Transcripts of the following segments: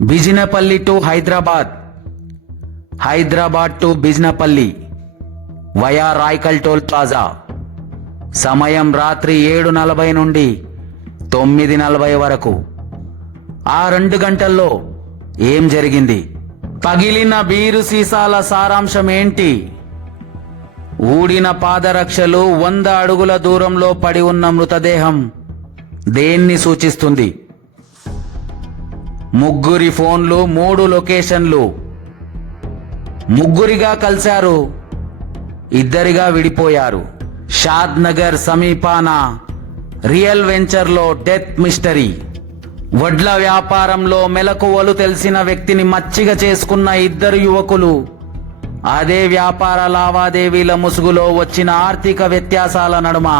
Bijinapally to Hyderabad, Hyderabad to Bijinapalli via Raikal toll plaza. సమయం రాత్రి 7:40 నుండి 9:40 వరకు. ఆ 2 గంటల్లో ఏం జరిగింది? పగిలిన బీరు సీసాల సారాంశం ఏంటి? ఊడిన పాదరక్షలు, 100 అడుగుల దూరంలో పడి ఉన్న మృతదేహం దేన్ని సూచిస్తుంది? ముగ్గురి ఫోన్లు, 3 లొకేషన్లు. ముగ్గురిగా కలిశారు, ఇద్దరిగా విడిపోయారు. షాద్ నగర్ సమీపాన రియల్ వెంచర్లో డెత్ మిస్టరీ. వడ్ల వ్యాపారంలో మెలకువలు తెలిసిన వ్యక్తిని మచ్చిగ చేసుకున్న 2 యువకులు అదే వ్యాపార లావాదేవీల ముసుగులో వచ్చిన ఆర్థిక వ్యత్యాసాల నడుమ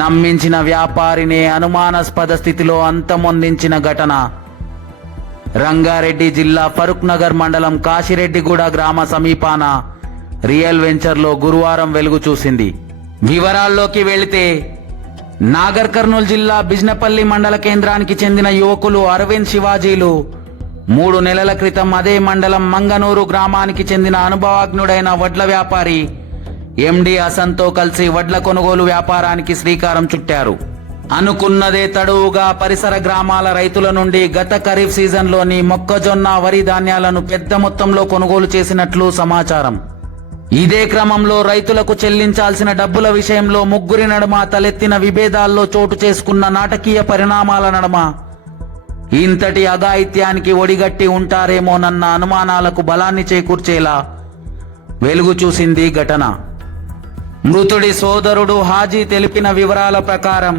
నమ్మించిన వ్యాపారినే అనుమానాస్పద స్థితిలో అంతమొందించిన ఘటన రంగారెడ్డి జిల్లా ఫరూక్ నగర్ మండలం కాశిరెడ్డిగూడ గ్రామ సమీపాన రియల్ వెంచర్లో గురువారం వెలుగు చూసింది. వివరాల్లోకి వెళితే నాగర్ కర్నూల్ జిల్లా బిజినపల్లి మండల కేంద్రానికి చెందిన యువకులు అరవింద్ శివాజీలు 3 నెలల క్రితం అదే మండలం మంగనూరు గ్రామానికి చెందిన అనుభవజ్ఞుడైన వడ్ల వ్యాపారి ఎండి హసన్తో కలిసి వడ్ల కొనుగోలు వ్యాపారానికి శ్రీకారం చుట్టారు. అనుకున్నదే తడువుగా పరిసర గ్రామాల రైతుల నుండి గత ఖరీఫ్ సీజన్లోని మొక్కజొన్న, వరి ధాన్యాలను పెద్ద మొత్తంలో కొనుగోలు చేసినట్లు సమాచారం. ఇదే క్రమంలో రైతులకు చెల్లించాల్సిన డబ్బుల విషయంలో ముగ్గురి నడుమ తలెత్తిన విభేదాల్లో చోటు చేసుకున్న నాటకీయ పరిణామాల నడుమ ఇంతటి అఘాయిత్యానికి ఒడిగట్టి ఉంటారేమోనన్న అనుమానాలకు బలాన్ని చేకూర్చేలా వెలుగు చూసింది ఘటన. మృతుడి సోదరుడు హాజీ తెలిపిన వివరాల ప్రకారం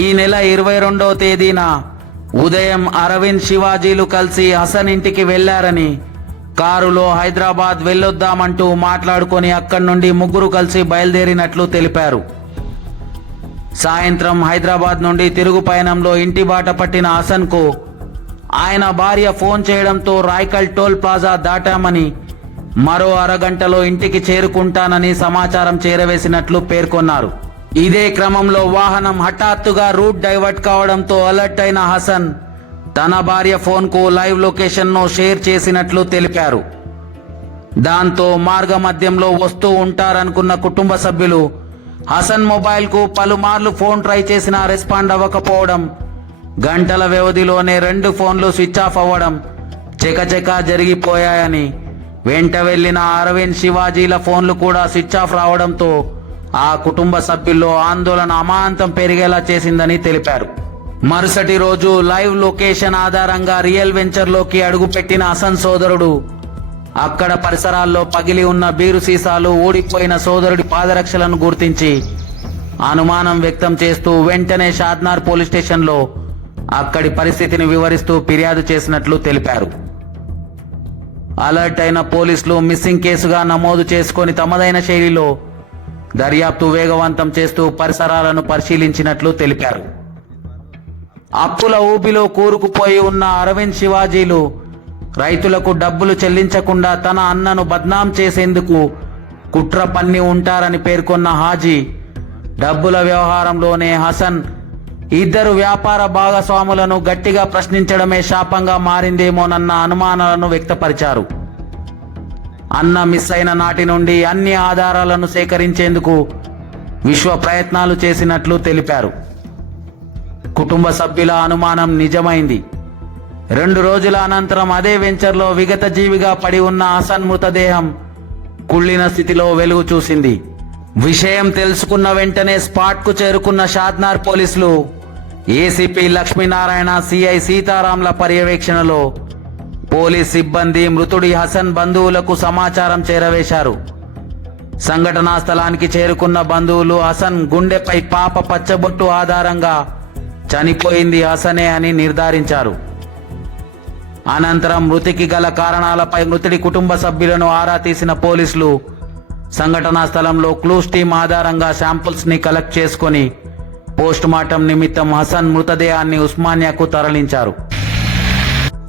ఈ నెల 22వ తేదీన ఉదయం అరవింద్ శివాజీలు కలిసి హసన్ ఇంటికి వెళ్లారని, కారులో హైదరాబాద్ వెళ్ళొద్దామంటూ మాట్లాడుకొని అక్కడి నుండి ముగ్గురు కలిసి బయలుదేరినట్లు తెలిపారు. సాయంత్రం హైదరాబాద్ నుండి తిరుగు పయనంలో ఇంటి బాట పట్టిన హసన్ కు ఆయన భార్య ఫోన్ చేయడంతో రాయ్కల్ టోల్ ప్లాజా దాటామని, మరో అరగంటలో ఇంటికి చేరుకుంటానని సమాచారం చేరవేసినట్లు పేర్కొన్నారు. ఇదే క్రమంలో వాహనం హఠాత్తుగా రూట్ డైవర్ట్ కావడంతో అలర్ట్ అయిన హసన్ తన భార్య ఫోన్ కు లైవ్ లొకేషన్ ను షేర్ చేసినట్లు తెలిపారు. దాంతో మార్గ మధ్యంలో వస్తూ ఉంటారనుకున్న కుటుంబ సభ్యులు హసన్ మొబైల్ కు పలుమార్లు ఫోన్ ట్రై చేసినా రెస్పాండ్ అవ్వకపోవడం, గంటల వ్యవధిలోనే 2 ఫోన్లు స్విచ్ ఆఫ్ అవ్వడం చెకచెకా జరిగిపోయాయని, వెంట వెళ్లిన అరవింద్ శివాజీల ఫోన్లు కూడా స్విచ్ ఆఫ్ రావడంతో ఆ కుటుంబ సభ్యుల్లో ఆందోళన అమాంతం పెరిగేలా చేసిందని తెలిపారు. మరుసటి రోజు లైవ్ లొకేషన్ ఆధారంగా రియల్ వెంచర్లోకి అడుగుపెట్టిన హసన్ సోదరుడు అక్కడ పరిసరాల్లో పగిలి ఉన్న బీరు సీసాలు, ఊడిపోయిన సోదరుడి పాదరక్షలను గుర్తించి అనుమానం వ్యక్తం చేస్తూ వెంటనే షాద్నార్ పోలీస్ స్టేషన్లో అక్కడి పరిస్థితిని వివరిస్తూ ఫిర్యాదు చేసినట్లు తెలిపారు. అలర్ట్ అయిన పోలీసులు మిస్సింగ్ కేసుగా నమోదు చేసుకొని తమదైన శైలిలో దర్యాప్తు వేగవంతం చేస్తూ పరిసరాలను పరిశీలించినట్లు తెలిపారు. అప్పుల ఊబిలో కూరుకుపోయి ఉన్న అరవింద్ శివాజీలు రైతులకు డబ్బులు చెల్లించకుండా తన అన్నను బద్నాం చేసేందుకు కుట్ర పన్ని ఉంటారని పేర్కొన్న హాజీ, డబ్బుల వ్యవహారంలోనే హసన్ 2 వ్యాపార భాగస్వాములను గట్టిగా ప్రశ్నించడమే శాపంగా మారిందేమోనన్న అనుమానాలను వ్యక్తపరిచారు. అన్న మిస్ అయిన నాటి నుండి అన్ని ఆధారాలను సేకరించేందుకు విశ్వ ప్రయత్నాలు చేసినట్లు తెలిపారు. కుటుంబ సభ్యుల అనుమానం నిజమైంది. 2 రోజుల అనంతరం అదే వెంచర్లో విగత జీవిగా పడి ఉన్న హసన్ మృతదేహం కుళ్ళిన స్థితిలో వెలుగు చూసింది. విషయం తెలుసుకున్న వెంటనే స్పాట్ కు చేరుకున్న షాద్నార్ పోలీసులు ఏసీపీ లక్ష్మీనారాయణ, సిఐ సీతారాంల పర్యవేక్షణలో పోలీస్ సిబ్బంది మృతుడి హసన్ బంధువులకు సమాచారం చేరవేశారు. సంఘటనా స్థలానికి చేరుకున్న బంధువులు హసన్ గుండెపై పాప పచ్చబొట్టు ఆధారంగా చనిపోయింది హసనే అని నిర్ధారించారు. అనంతరం మృతికి గల కారణాలపై మృతుడి కుటుంబ సభ్యులను ఆరా తీసిన పోలీసులు సంఘటనా స్థలంలో క్లూస్ టీం ఆధారంగా శాంపుల్స్ ని కలెక్ట్ చేసుకుని పోస్ట్ మార్టం నిమిత్తం హసన్ మృతదేహాన్ని ఉస్మానియాకు తరలించారు.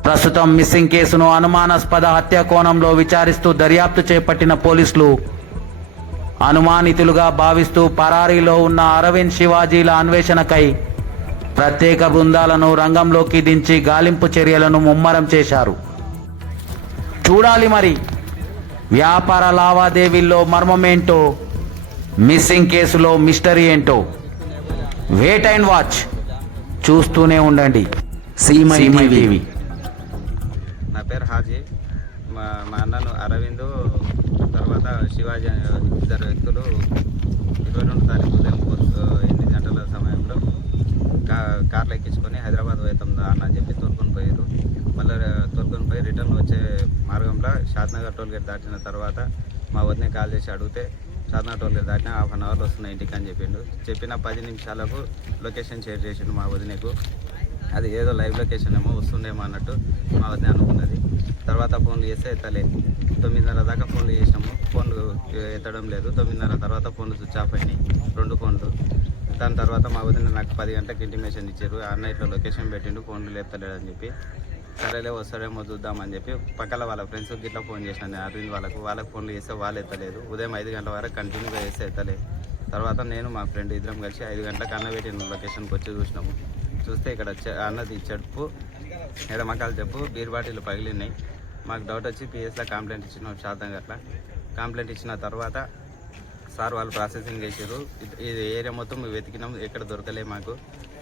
ప్రస్తుతం మిస్సింగ్ కేసును అనుమానాస్పద హత్య కోణంలో విచారిస్తూ దర్యాప్తు చేపట్టిన పోలీసులు అనుమానితులుగా భావిస్తూ పరారీలో ఉన్న అరవింద్ శివాజీల అన్వేషణకై ప్రత్యేక బృందాలను రంగంలోకి దించి గాలింపు చర్యలను ముమ్మరం చేశారు. చూడాలి మరి వ్యాపార లావాదేవీల్లో మర్మమేంటో, మిస్సింగ్ కేసులో మిస్టరీ ఏంటో. వెయిట్ అండ్ వాచ్, చూస్తూనే ఉండండి సీమై టీవీ. నా పేరు హాజీ. మా అన్నను అరవింద్ తర్వాత శివాజీ అనే ఇద్దరు వ్యక్తులు 22 తారీఖు ఉదయం 8 గంటల సమయంలో కార్లు ఎక్కించుకొని హైదరాబాద్ పోతాం అన్న అని చెప్పి తోలుకొని పోయారు. మళ్ళీ తోలుకొని పోయి రిటర్న్ వచ్చే మార్గంలో షాద్నగర్ టోల్ గేట్ దాటిన తర్వాత మా వదిన కాల్ చేసి అడిగితే షాద్నగర్ టోల్ గేట్ దాటిన 1/2 అవర్లో వస్తున్నా ఇంటికి అని చెప్పిండు. చెప్పిన 10 నిమిషాలకు లొకేషన్ షేర్ చేసిండు మా వదినకు. అది ఏదో లైవ్ లొకేషన్ ఏమో వస్తుండేమో అన్నట్టు మా వదిన అనుకున్నది. తర్వాత ఫోన్లు చేస్తే ఎత్తలే. 9:30 దాకా ఫోన్లు చేసినాము, ఫోన్లు ఎత్తడం లేదు. 9:30 తర్వాత ఫోన్లు స్విచ్ ఆఫ్ అయినాయి, 2 ఫోన్లు. దాని తర్వాత మా వదిన నాకు 10 గంటలకు ఇంటిమేషన్ ఇచ్చారు, అన్న ఇట్లా లొకేషన్ పెట్టిండు, ఫోన్లు ఎత్తలేడు అని చెప్పి. సరేలే వస్తాడేమో చూద్దామని చెప్పి పక్కన వాళ్ళ ఫ్రెండ్స్ గిట్లా ఫోన్ చేసినాను అరవింద్ వాళ్ళకు ఫోన్లు చేస్తే వాళ్ళు ఎత్తలేదు. ఉదయం 5 గంటల వరకు కంటిన్యూగా చేస్తే ఎత్తలేదు. తర్వాత నేను మా ఫ్రెండ్ ఇద్దరం కలిసి 5 గంటలకు అన్న పెట్టిన లొకేషన్కి వచ్చి చూసినాము. చూస్తే ఇక్కడ అన్నది చెప్పులు ఎడమకాలు చెప్పు బీర్ బాటిల్ పగిలినాయి. మాకు డౌట్ వచ్చి పిఎస్లో కంప్లైంట్ ఇచ్చినాం. షాద్నగర్లో కంప్లైంట్ ఇచ్చిన తర్వాత సార్ వాళ్ళు ప్రాసెసింగ్ చేసారు. ఇది ఏరియా మొత్తం వెతికినాం, ఎక్కడ దొరకలే. మాకు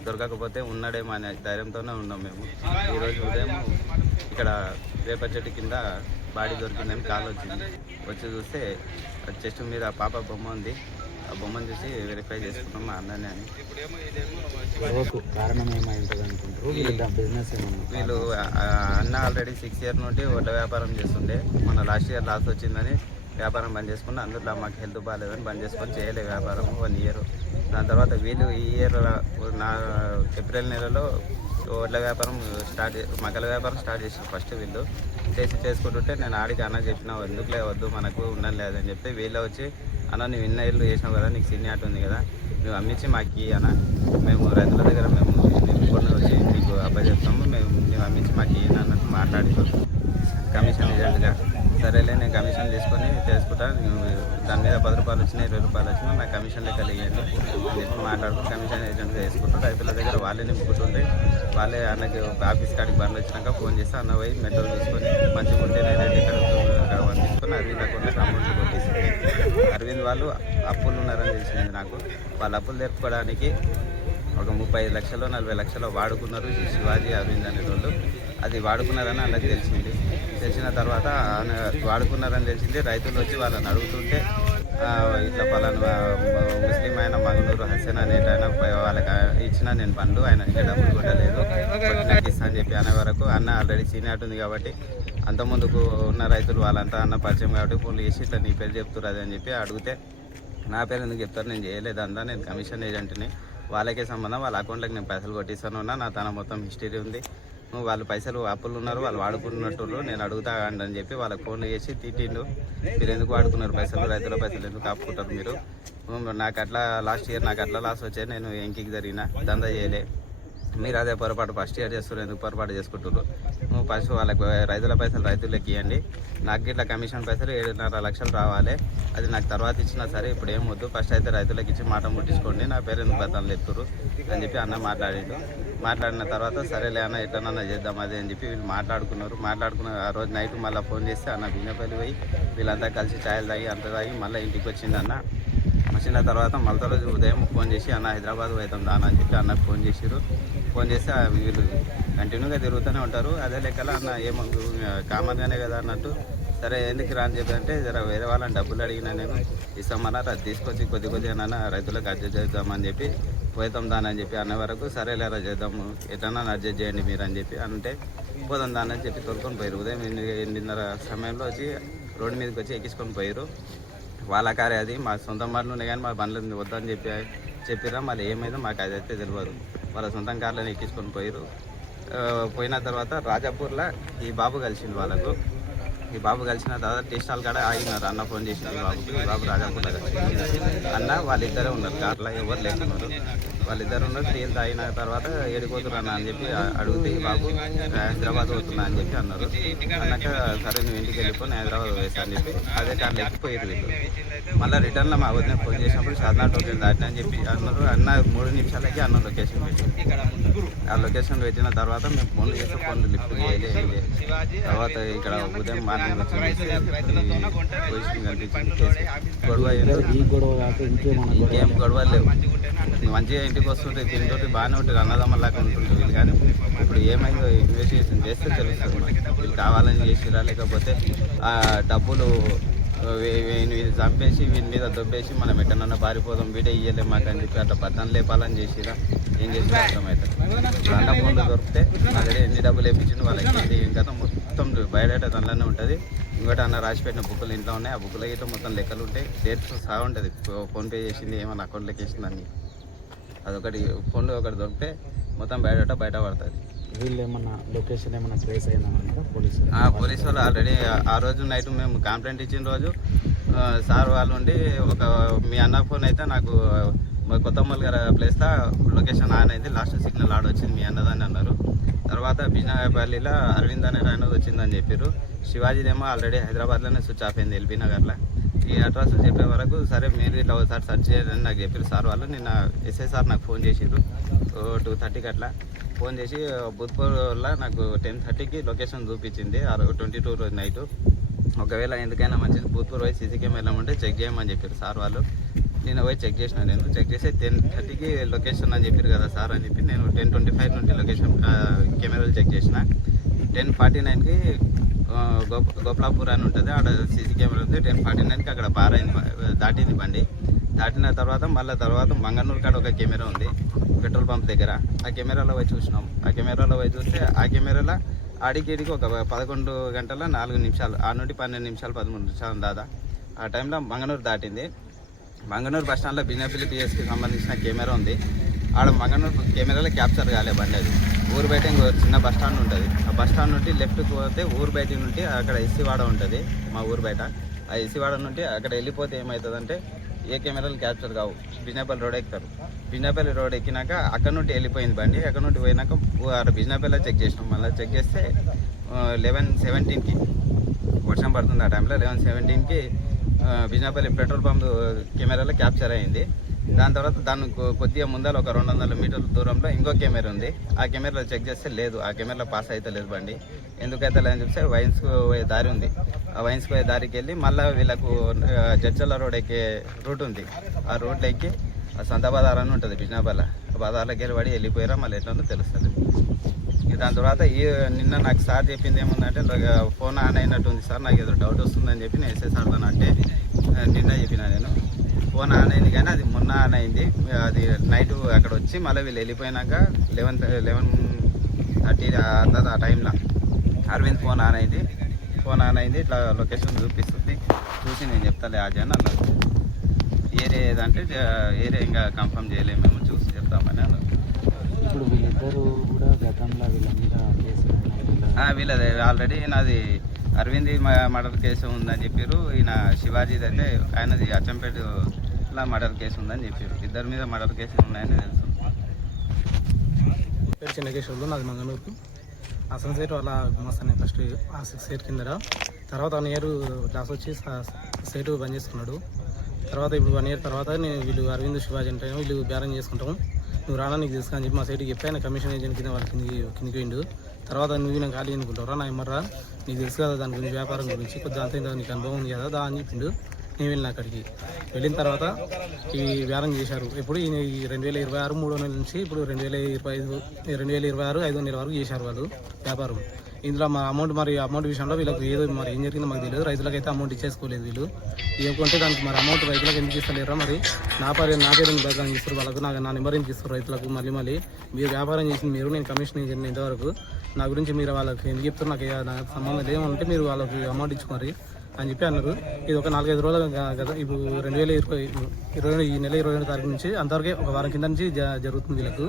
దొరకకపోతే ఉన్నాడేమో అనే ధైర్యంతోనే ఉన్నాం మేము. ఈరోజు ఉదయం ఇక్కడ వేప చెట్టు కింద బాడీ దొరికిందని కాల్ వచ్చింది. వచ్చి చూస్తే చెస్ట్ మీద పాప బొమ్మ ఉంది. ఆ బొమ్మను చూసి వెరిఫై చేసుకున్నాం మా అన్ననే అని. కారణం ఏమైంటుంది అనుకుంటారు? బిజినెస్ వీళ్ళు అన్న ఆల్రెడీ 6 ఇయర్ నుండి వడ్ల వ్యాపారం చేస్తుండే. మన లాస్ట్ ఇయర్ లాస్ వచ్చిందని వ్యాపారం బంద్ చేసుకుని, అందులో మాకు హెల్త్ బాగాలేదని బంద్ చేసుకొని చేయలే వ్యాపారం 1 ఇయర్. దాని తర్వాత వీళ్ళు ఈ ఇయర్ ఏప్రిల్ నెలలో వడ్ల వ్యాపారం మగల వ్యాపారం స్టార్ట్ చేసి ఫస్ట్ వీళ్ళు చేసుకుంటుంటే నేను ఆడికి అన్న చెప్పిన ఎందుకులే వద్దు మనకు ఉండడం లేదని చెప్తే వీళ్ళు వచ్చి అన్న నువ్వు ఇన్న ఇల్లు చేసినావు కదా, నీకు సీనియారిటీ ఉంది కదా, నువ్వు అమ్మించి మాకు అన్న మేము రైతుల దగ్గర మేము నింపుకొని వచ్చి నీకు అప్పచెప్తాము, నువ్వు అమ్మించి మాకు అన్నట్టు మాట్లాడి కమిషన్ ఏజెంట్గా. సరేలే నేను కమిషన్ తీసుకొని చేసుకుంటా, దాని మీద 10 రూపాయలు వచ్చినా 20 రూపాయలు వచ్చినా నా కమిషన్ లెక్క ఇవ్వండి అని చెప్పి మాట్లాడుకుని కమిషన్ ఏజెంట్గా చేసుకుంటారు. రైతుల దగ్గర వాళ్ళే నింపుకుంటుంటే వాళ్ళే అన్నకి ఆఫీస్ కాడికి బండ్లు వచ్చినాక ఫోన్ చేస్తే అన్న పోయి మెట్రోలు చూసుకొని మంచిగా ఉంటేనే రేట్ ఇక్కడ పంపించుకొని అరవింద్ అకౌంట్కి అమౌంట్ కొట్టేసింది. అరవింద్ వాళ్ళు అప్పులు ఉన్నారని తెలిసింది నాకు. వాళ్ళ అప్పులు తెరుపుకోవడానికి ఒక 35 లక్షలు 40 లక్షలు వాడుకున్నారు శివాజీ అరవింద్ అనేటోళ్ళు. అది వాడుకున్నారని వాళ్ళకి తెలిసింది. తెలిసిన తర్వాత వాడుకున్నారని తెలిసింది. రైతులు వచ్చి వాళ్ళని అడుగుతుంటే ఇట్లా పలానా ముస్లిం ఆయన మంగళూరు హసన్ అనేటైనా వాళ్ళకి ఇచ్చిన నేను పండు ఆయన ఇంకా డబ్బులు కొట్టలేదు, నాకు ఇస్తా అని చెప్పి అనే వరకు అన్న ఆల్రెడీ సీనియారిటీ ఉంది కాబట్టి అంతకుముందుకు ఉన్న రైతులు వాళ్ళంతా అన్న పరిచయం కాబట్టి ఫోన్లు చేసి ఇట్లా నీ పేరు చెప్తున్నారు అని చెప్పి అడిగితే నా పేరు ఎందుకు చెప్తారు, నేను చేయలేదు అంతా, నేను కమిషన్ ఏజెంట్ని, వాళ్ళకే సంబంధం, వాళ్ళ అకౌంట్లోకి నేను పైసలు కొట్టిస్తాను ఉన్నా, నా తన మొత్తం హిస్టరీ ఉంది, వాళ్ళు పైసలు అప్పులు ఉన్నారు, వాళ్ళు వాడుకుంటున్నట్టు నేను అడుగుతా అని చెప్పి వాళ్ళకి ఫోన్లు చేసి తిట్టిండు. మీరు ఎందుకు వాడుకున్నారు పైసలు, రైతుల పైసలు ఎందుకు ఆపుకుంటారు మీరు, నాకు అట్లా లాస్ట్ ఇయర్ నాకు అట్లా లాస్ వచ్చాయి, నేను ఎంకికి జరిగిన దందా చేయలే, మీరు అదే పొరపాటు ఫస్ట్ ఇయర్ చేస్తున్నారు, ఎందుకు పొరపాటు చేసుకుంటారు, ఫస్ట్ వాళ్ళకి రైతుల పైసలు రైతులకి ఇవ్వండి, నాకు ఇట్లా కమిషన్ పైసలు 7.5 లక్షలు రావాలి, అది నాకు తర్వాత ఇచ్చినా సరే ఇప్పుడు ఏం వద్దు, ఫస్ట్ అయితే రైతులకు ఇచ్చి మాట ముట్టించుకోండి, నా పేరు ఎందుకు బతాలు ఎత్తురు అని చెప్పి అన్న మాట్లాడిన తర్వాత సరేలే అన్న ఎట్లనన్నా చేద్దాం అదే అని చెప్పి వీళ్ళు మాట్లాడుకున్న ఆ రోజు నైట్ మళ్ళీ ఫోన్ చేస్తే అన్న బిన్నపల్లి పోయి వీళ్ళంతా కలిసి ఛాయలు తాగి అంత తాగి మళ్ళీ ఇంటికి వచ్చింది. అన్న వచ్చిన తర్వాత మళ్ళీ రోజు ఉదయం ఫోన్ చేసి అన్న హైదరాబాద్ పోతాం దాని అని చెప్పి అన్నకు ఫోన్ చేస్తే వీళ్ళు కంటిన్యూగా తిరుగుతూనే ఉంటారు. అదే లెక్కలో అన్న ఏమో కామన్గానే కదా అన్నట్టు సరే ఎందుకు రా అని చెప్పి అంటే జర వేరే వాళ్ళని డబ్బులు అడిగినా నేను ఇస్తామన్నారు, అది తీసుకొచ్చి కొద్దిగానైనా రైతులకు అడ్జస్ట్ చేద్దామని చెప్పి పోతాం దాని అని చెప్పి అనే వరకు సరేలేరా చేద్దాము ఎట్లన్నా అడ్జస్ట్ చేయండి మీరు అని చెప్పి అంటే పోదాం దాని అని చెప్పి తోలుకొని పోయారు. ఉదయం 8:30 సమయంలో వచ్చి రోడ్డు మీదకి వచ్చి ఎక్కించుకొని పోయారు. వాళ్ళ కారే అది, మా సొంత బండ్లు ఉన్నాయి కానీ మా బండ్లు వద్దని చెప్పిరా, మళ్ళీ ఏమైందో మాకు అదైతే తెలియదు. వాళ్ళ సొంతం కార్లను ఎక్కించుకొని పోయారు. పోయిన తర్వాత రాజాపూర్లో ఈ బాబు కలిసింది వాళ్ళకు. ఈ బాబు కలిసిన తర్వాత టీ స్టాల్ కాడ ఆగినారు. అన్న ఫోన్ చేసింది ఈ బాబు రాజాకుంట కలిసి అన్న వాళ్ళిద్దరే ఉన్నారు, కార్లో ఎవరు లేకున్నారు. వాళ్ళిద్దరు ఉన్నారు. టీలు తాగిన తర్వాత ఏడిపోతున్నారు అన్న అని చెప్పి అడిగితే ఈ బాబు హైదరాబాద్ పోతున్నా అని చెప్పి అన్నారు. అన్నాక సరే నువ్వు ఇంటికి వెళ్ళిపోయి హైదరాబాద్ వేసా అని చెప్పి అదే కార్లో ఎక్కిపోయారు వీళ్ళు. మళ్ళీ రిటర్న్లో మా వదిన ఫోన్ చేసినప్పుడు షాద్నాథ్ హోటల్ దాటినా అని చెప్పి అన్నారు. అన్న 3 నిమిషాలకి అన్న లొకేషన్ పెట్టి ఆ లొకేషన్ పెట్టిన తర్వాత మేము ఫోన్లు చేస్తే ఫోన్లు లిఫ్ట్ చేయలేదు. తర్వాత ఇక్కడ ఉదయం మార్నింగ్ వచ్చి పొజిషన్ కనిపించింది. గొడవ ఈ గొడవ కాక ఇంకేమన్నా ఇంకేం గొడవలు లేవు. మంచిగా ఇంటికి వస్తుంటే దీంతో బాగానే ఉంటుంది, అన్నదమ్మలాగా ఉంటుంది వీళ్ళు. కానీ ఇప్పుడు ఏమైందో ఇన్వెస్టిగేషన్ చేస్తే తెలుస్తుంది వీళ్ళు కావాలని చేసిరా లేకపోతే డబ్బులు వీళ్ళు చంపేసి వీని మీద దొబ్బేసి మనం ఎక్కడన్నా పారిపోదాం వీడే ఇయ్యలే మాకు అని చెప్పి అట్లా బద్దలు లేపాలని చేసిరా ఏం చేసినా అర్థమవుతుంది. అన్న ఫోన్లు దొరికితే ఆల్రెడీ ఎన్ని డబ్బులు వేయించింది వాళ్ళకి ఇంకా మొత్తం బయట దానిలోనే ఉంటుంది. ఇంకోటి అన్న రాసి పెట్టిన బుక్కులు ఇంట్లో ఉన్నాయి. ఆ బుక్కులు అయితే మొత్తం లెక్కలు ఉంటాయి, డేట్స్ సహా ఉంటుంది. ఫోన్పే చేసింది ఏమన్నా అకౌంట్లోకి వేసింది అన్ని అదొకటి ఫోన్లో ఒకటి దొరికితే మొత్తం బయట పడుతుంది. వీళ్ళు ఏమన్నా లొకేషన్ ఏమన్నా ట్రేస్ అయిందన్నారా పోలీసు? పోలీసు వాళ్ళు ఆల్రెడీ ఆ రోజు నైట్ మేము కంప్లైంట్ ఇచ్చిన రోజు సార్ వాళ్ళు ఉండి మీ అన్న ఫోన్ అయితే నాకు కొత్తమల్లి గారి ప్లేస్లో లొకేషన్ ఆన్ అయింది, లాస్ట్ సిగ్నల్ ఆడ వచ్చింది మీ అన్నదాన్ని అన్నారు. తర్వాత బిజనపల్లిలో అరవింద్ అనే ఆయన వచ్చిందని చెప్పారు. శివాజీదేమో ఆల్రెడీ హైదరాబాద్లోనే స్విచ్ ఆఫ్ అయింది ఎల్బీ నగర్లో. ఈ అడ్రస్ చెప్పే వరకు సరే మీరు ఇట్లా ఒకసారి సెర్చ్ చేయాలని నాకు చెప్పారు సార్ వాళ్ళు. నిన్న ఎస్ఐ సార్ నాకు ఫోన్ చేసిర్రు 2:30కి అట్లా ఫోన్ చేసి బుద్పూర్లో నాకు 10:30కి లొకేషన్ చూపించింది 22 రోజు నైటు. ఒకవేళ ఎందుకైనా మంచిది బుద్పూర్ పోయి సీసీ కెమెరా ఉంటే చెక్ చేయమని చెప్పారు సార్ వాళ్ళు. నేను పోయి చెక్ చేసిన, నేను చెక్ చేసి 10:30కి లొకేషన్ అని చెప్పారు కదా సార్ అని చెప్పి నేను 10:25 నుండి లొకేషన్ కెమెరాలు చెక్ చేసిన. 10:49కి గోపాలాపూర్ అని ఉంటుంది, అక్కడ సీసీ కెమెరా ఉంది. 10:49కి అక్కడ దాటింది బండి. దాటిన తర్వాత మంగనూరు కాడ ఒక కెమెరా ఉంది పెట్రోల్ పంప్ దగ్గర. ఆ కెమెరాలో పోయి చూసినాం. ఆ కెమెరాలో పోయి చూస్తే ఆ కెమెరాలో ఆడికేడికి ఒక 11 గంటల 4 నిమిషాలు ఆ నుండి 12 నిమిషాలు 13 నిమిషాలు దాదా ఆ టైంలో మంగనూరు దాటింది. మంగనూరు బస్ స్టాండ్లో బినపల్లి పిఎస్కి సంబంధించిన కెమెరా ఉంది. ఆడ మంగనూరు కెమెరాలో క్యాప్చర్ కాలే బండి. అది ఊరు బయట ఇంకో చిన్న బస్ స్టాండ్ ఉంటుంది. ఆ బస్ స్టాండ్ నుండి లెఫ్ట్కి పోతే ఊరు బయట నుండి అక్కడ ఎస్సీవాడ ఉంటుంది మా ఊరు బయట. ఆ ఎస్సీవాడ నుండి అక్కడ వెళ్ళిపోతే ఏమవుతుందంటే ఏ కెమెరాలు క్యాప్చర్ కావు. బిజినపల్లి రోడ్ ఎక్కుతారు. బిజినపల్లి రోడ్ ఎక్కినాక అక్కడ నుండి వెళ్ళిపోయింది బండి. అక్కడ నుండి పోయినాక బిజినపల్లిలో చెక్ చేసినాం. మళ్ళీ చెక్ చేస్తే 11:17కి వర్షం పడుతుంది. ఆ టైంలో 11:17కి బిజినపల్లి పెట్రోల్ పంప్ కెమెరాలో క్యాప్చర్ అయింది. దాని తర్వాత దాన్ని కొద్దిగా ముందర ఒక 200 మీటర్ల దూరంలో ఇంకో కెమెరా ఉంది. ఆ కెమెరాలో చెక్ చేస్తే లేదు, ఆ కెమెరాలో పాస్ అయితే లేదు బండి. ఎందుకైతే లేదని చెప్తే వైన్స్కి పోయే దారి ఉంది. ఆ వైన్స్కి పోయే దారికి వెళ్ళి మళ్ళీ వీళ్ళకు జడ్చల్ల రోడ్ ఎక్కే రూట్ ఉంది. ఆ రోడ్లో ఎక్కి సంత బజార్ అని ఉంటుంది బిజినపల్లి. ఆ బజార్లోకి వెళ్ళి పడి వెళ్ళిపోయారా మళ్ళీ ఎట్లా తెలుస్తుంది. దాని తర్వాత నిన్న నాకు సార్ చెప్పింది ఏముందంటే ఫోన్ ఆన్ అయినట్టు ఉంది సార్, నాకు ఏదో డౌట్ వస్తుందని చెప్పి నేను ఎస్ఐ సార్తో అంటే నిన్న చెప్పిన నేను ఫోన్ ఆన్ అయింది కానీ అది మొన్న ఆన్ అయింది. అది నైట్ అక్కడ వచ్చి మళ్ళీ వీళ్ళు వెళ్ళిపోయినాక 11:30 ఆ టైంలో అరవింద్ ఫోన్ ఆన్ అయింది. ఇట్లా లొకేషన్ చూపిస్తుంది, చూసి నేను చెప్తాలే ఆజీ అని అన్నారు. ఏరియా ఏదంటే ఏరియా ఇంకా కన్ఫర్మ్ చేయలేము, మేము చూసి చెప్తామని అన్నారు. ఇప్పుడు వీళ్ళిద్దరు కూడా గతంలో వీళ్ళ మీద కేసు వీళ్ళది ఆల్రెడీ నాది అరవింద్ మర్డర్ కేసు ఉందని చెప్పారు. ఈయన శివాజీది అయితే ఆయనది అచ్చంపేటలో మర్డర్ కేసు ఉందని చెప్పారు. ఇద్దరి మీద మర్డర్ కేసులు ఉన్నాయని తెలుసు. పేరు చిన్నకేశ్వర్లు, నాది మంగనూరు. ఆ సన్సైట్ వాళ్ళ మస్తాను ఫస్ట్ ఆ 6 ఇయర్ కింద. తర్వాత 1 ఇయర్ క్లాస్ వచ్చి సైట్ బంద్ చేసుకున్నాడు. తర్వాత ఇప్పుడు 1 ఇయర్ తర్వాత వీళ్ళు అరవింద్ శివాజీ అంటే వీళ్ళు బేరం చేసుకుంటాము, నువ్వు రానా నీకు తెలుసు అని చెప్పి మా సైడ్కి చెప్పి ఆయన కమిషన్ ఏజెంట్ కింద వాళ్ళ కిందికి పోయిండు. తర్వాత నువ్వు నాకు ఖాళీ అనుకుంటారా నా ఎమ్మర్రా, నీకు తెలుసు కదా దాని గురించి వ్యాపారం గురించి కొద్దిగా అంత నీకు అనుభవం ఉంది కదా దా అని చెప్పిండు. నేను వెళ్ళిన అక్కడికి వెళ్ళిన తర్వాత ఈ బేరం చేశారు. ఎప్పుడు ఈ 2026 3వ నెల నుంచి ఇప్పుడు 2026 5వ నెల వరకు చేశారు వాళ్ళు వ్యాపారం. ఇందులో మా అమౌంట్ విషయంలో వీళ్ళకి ఏదో మరి ఏం జరిగిందో మాకు తెలియదు. రైతులకైతే అమౌంట్ ఇచ్చేసుకోలేదు వీళ్ళు. ఏమంటే దానికి మరి అమౌంట్ రైతులకు ఎందుకు ఇస్తలేరా, మరి నా పేరు బదనాలు ఇస్తారు వాళ్ళకు, నా నెంబర్ ఎందుకు ఇస్తారు రైతులకు. మళ్ళీ మీరు వ్యాపారం చేసింది మీరు, నేను కమిషన్ ఏజెంట్ ఇంతవరకు, నా గురించి మీరు వాళ్ళకి ఎందుకు చెప్తారు, నాకు సంబంధం ఏమంటే మీరు వాళ్ళకి అమౌంట్ ఇచ్చుకోరి అని చెప్పి అన్నారు. ఇది ఒక 4-5 రోజులు కదా, ఇప్పుడు 2020 ఈ నెల 22వ తారీఖు నుంచి అంతవరకే ఒక వారం కింద నుంచి జరుగుతుంది వీళ్ళకు.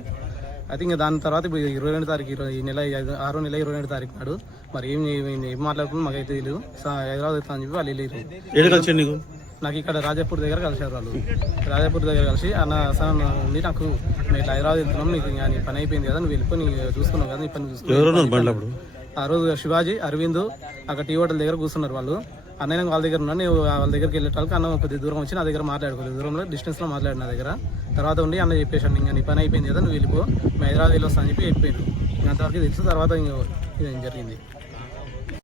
అయితే ఇంకా దాని తర్వాత ఇప్పుడు 22 తారీఖు ఈ నెల 6 నెల 22 తారీఖు నాడు మరి ఏం మాట్లాడుకున్నా మాకైతే తెలియదు. హైదరాబాద్ వెళ్తా అని చెప్పి వాళ్ళు వెళ్ళారు. నాకు ఇక్కడ రాజాపూర్ దగ్గర కలిసారు వాళ్ళు. రాజాపూర్ దగ్గర కలిసి అన్న అసలు ఉండి నాకు మేము ఇట్లా హైదరాబాద్ వెళ్తున్నాం, నీకు ఇంకా నీ పని అయిపోయింది కదా, నువ్వు వెళ్ళిపోయి చూసుకున్నావు కదా, నీ పని చూసుకున్నావు. ఆ రోజు శివాజీ, అరవింద్ అక్కడ టీ హోటల్ దగ్గర కూర్చున్నారు వాళ్ళు. అన్నయ్య వాళ్ళ దగ్గర ఉన్నాను, నేను వాళ్ళ దగ్గరికి వెళ్ళేటానికి అన్న కొద్ది దూరం వచ్చి నా దగ్గర మాట్లాడుకోలేదు, దూరంలో డిస్టెన్స్లో మాట్లాడిన దగ్గర. తర్వాత ఉండి అన్న చెప్పేసాను, ఇంకా నీ పని అయిపోయింది కదా, నువ్వు వెళ్ళిపో, మేము హైదరాబాద్ వెళ్ళి వస్తా అని చెప్పి చెప్పారు. అంతవరకు తెలుసు. తర్వాత ఇంకా ఇది జరిగింది.